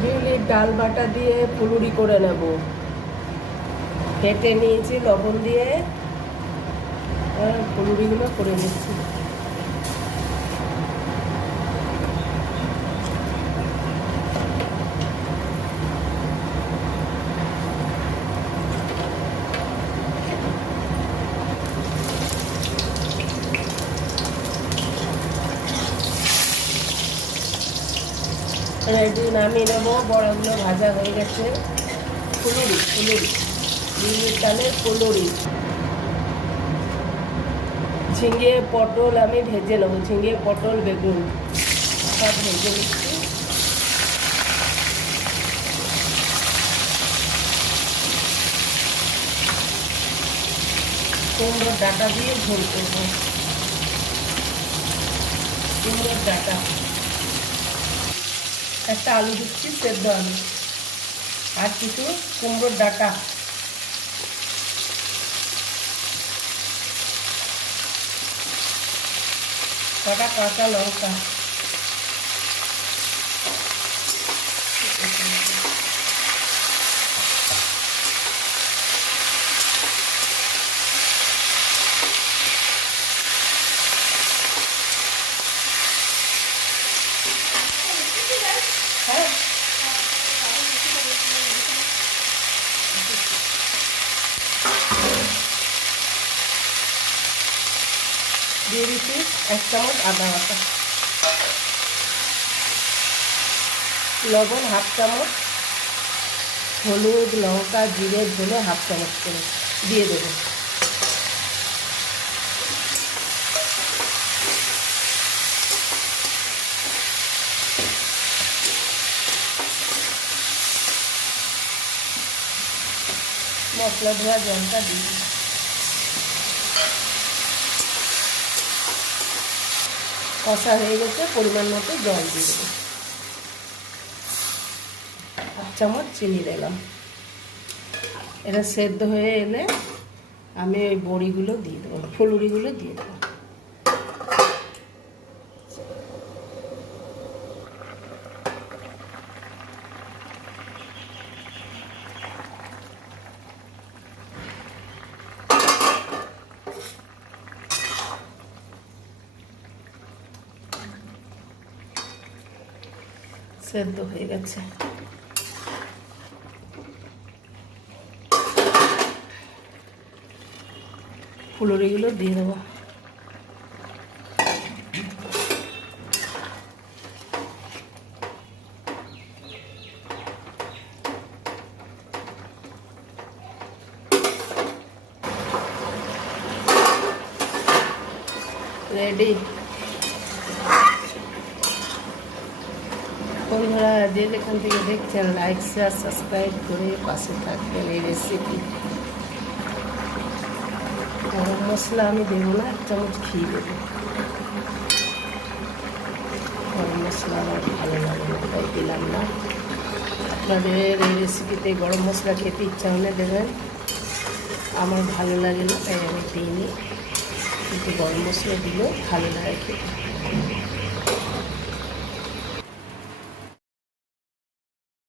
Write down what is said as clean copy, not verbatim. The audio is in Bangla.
বিউলির ডাল বাটা দিয়ে ফুলুরি করে নেব। কেটে নিয়েছি লবণ দিয়ে, ফুলুরিগুলো করে নিচ্ছি। রেডি, নামিয়ে নেবো। বড়াগুলো ভাজা হয়ে গেছে। ফুলুরি বিউলির ডালের ফুলুরি। ঝিঙে পটল আমি ভেজে নেবো। ঝিঙে পটল বেগুন সব ভেজে নিচ্ছি। কুমড়োর ডাঁটা দিয়ে ঝোল করবো। কুমড়োর ডাঁটা, একটা আলু দিচ্ছি, সেদ্ধ আলু, আর কিছু কুমড়োর ডাঁটা, কটা কাঁচা লঙ্কা, হ্যাঁ দিয়ে দিচ্ছি 1 চামচ আদা বাটা, লবণ 1/2 চামচ, হলুদ লঙ্কা জিরে ধনে 1/2 চামচ করে দিয়ে দেবো। মশলা ধোয়া জলটা দিই। কষা হয়ে গেছে, পরিমাণ মতো জল দিয়ে দেবো। 1 চামচ চিনি দিলাম। এটা সেদ্ধ হয়ে এলে আমি ওই বড়িগুলো দিয়ে দেবো, ফুলুরিগুলো দিয়ে দেবো। সেদ্ধ হয়ে গেছে। ফুলুরিগুলো দিয়ে দেবো। রেডি। বন্ধুরা, যে যেখান থেকে দেখছেন লাইক শেয়ার সাবস্ক্রাইব করে পাশে থাকবেন। এই রেসিপি গরম মশলা আমি দেবো না, 1 চামচ ঘি দেবো। গরম মশলা আমার ভালো লাগে না, তাই দিলাম না। আপনাদের এই রেসিপিতে গরম মশলা খেতে ইচ্ছা হলে দেবেন, আমার ভালো লাগে না তাই আমি দিইনি, কিন্তু গরম মশলা দিলেও ভালো লাগে খেতে।